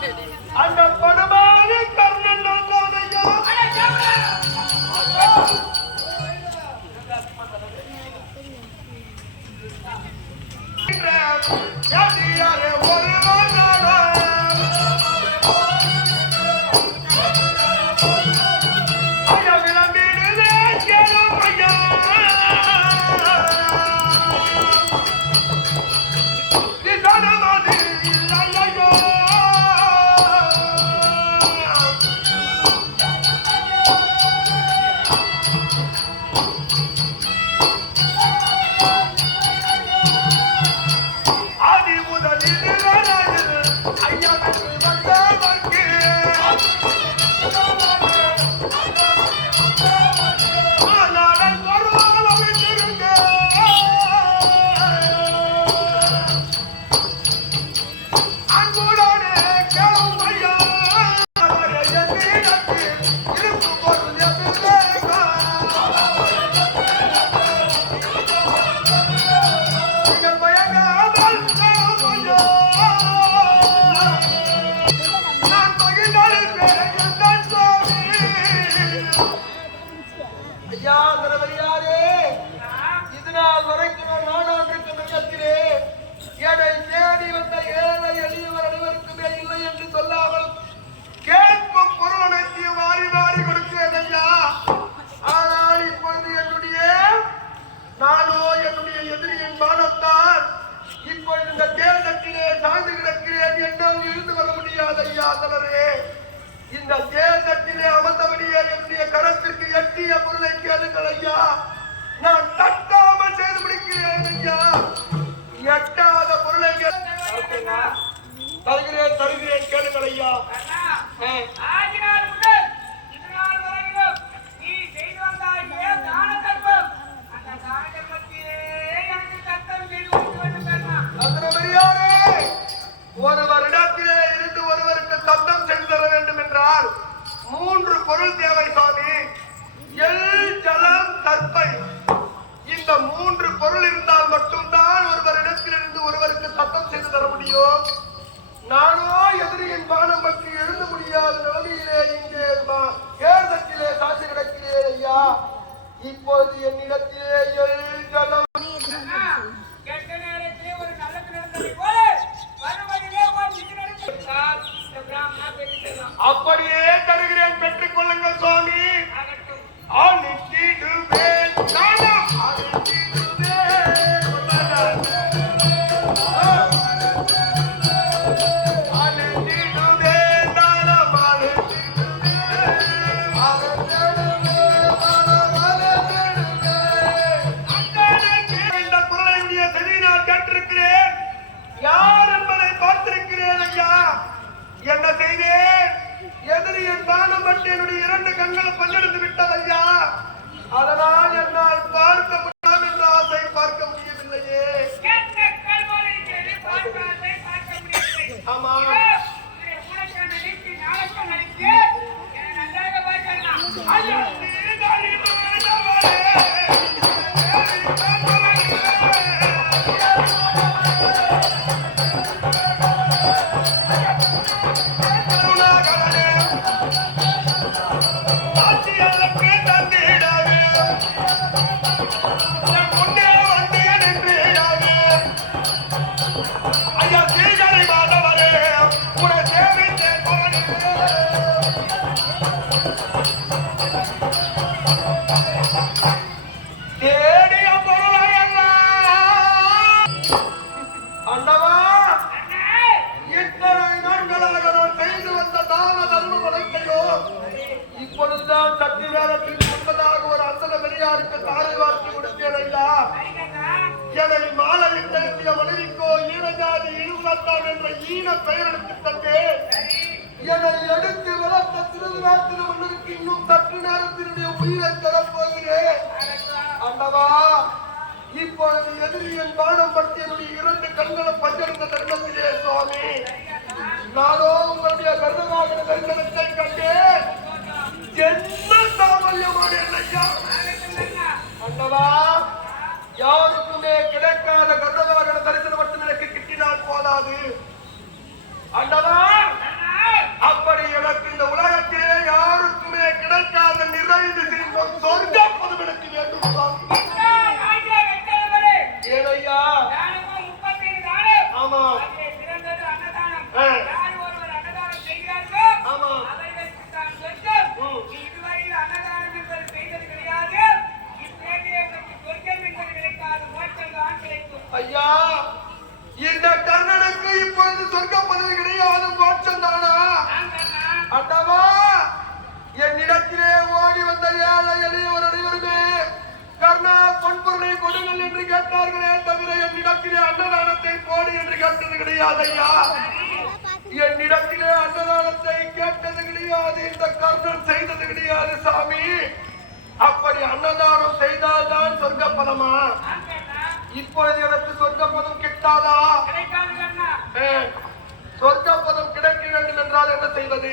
确定。முடியாது இந்த தேர்தட்டிலே அமர்ந்தபடியே என்னுடைய கரத்திற்கு எட்டிய பொருளை கேளுங்கள் ஐயா மூன்று பொருள் தேவை சுவாமி. எல் ஜலம் கற்பை இந்த மூன்று பொருள் இருந்தால் மட்டும்தான் ஒருவரிடத்திலிருந்து ஒருவருக்கு சத்தம் செய்து தர முடியும். நானோ எதிரியின் பானம் பற்றி எழுத முடியாத நிலைமையிலே இங்கே தேர்தலிலே சாட்சி கிடக்கிறேன் ஐயா. இப்போது என்னிடத்திலே எல் ஜலம். கெட்ட நேரத்திலே ஒரு நல்லது நடந்ததை போல ஒரு இது நடந்தால் அப்படியே ஈனஜாதி என்ற ஈன பெயரெடுத்து தந்தேன் என்னை எடுத்து வளர்த்த திருநாட்டின மன்னருக்கு இன்னும் சற்று நேரத்தினுடைய உயிரை தரப்போகிறேன் அண்டவா இப்பொழுது எதிரியின் பானம் பற்றி என்னுடைய இரண்டு கண்களை பஞ்செடுத்த தருணத்திலே சுவாமி நானோ உங்களுடைய கருணாகர தரிசனத்தை கண்டேன் என்ன சாமல்யமான என்னையா அண்டவா யாருக்குமே கிடைக்காத கருணாகர தரிசனம் மட்டும் எனக்கு கிட்டினால் போதாது அண்டவா அப்படி எனக்கு இந்த உலகத்திலே யாருக்குமே கிடைக்காத நிறைந்து சிரிப்போம் சொர்க்க பதம் எனக்கு வேண்டும் சுவாமி ஏனையா ஆமா ஆ. ஆமா ம். ஐயா இந்த கர்ணனுக்கு இப்பொழுது சொர்க்க பதவி கிடையாது மோட்சம் தானா அண்டவா என்னிடத்திலே ஓடி வந்த ஏழை எளியவர் அனைவருமே கர்ணா பொன்பொருளை கொடுங்கள் என்று கேட்டார்களே தவிர என்னிடத்திலே அன்னதானத்தை போடு என்று கேட்டது கிடையாது ஐயா. என்னிடத்திலே அன்னதானத்தை கேட்டது கிடையாது இந்த கர்ணன் செய்தது கிடையாது சாமி. அப்படி அன்னதானம் செய்தால்தான் சொர்க்க பலமா? இப்பொழுது எனக்கு பதம் கிட்டாதா? சொர்க்க பதம் கிடைக்க வேண்டும் என்றால் என்ன செய்வது?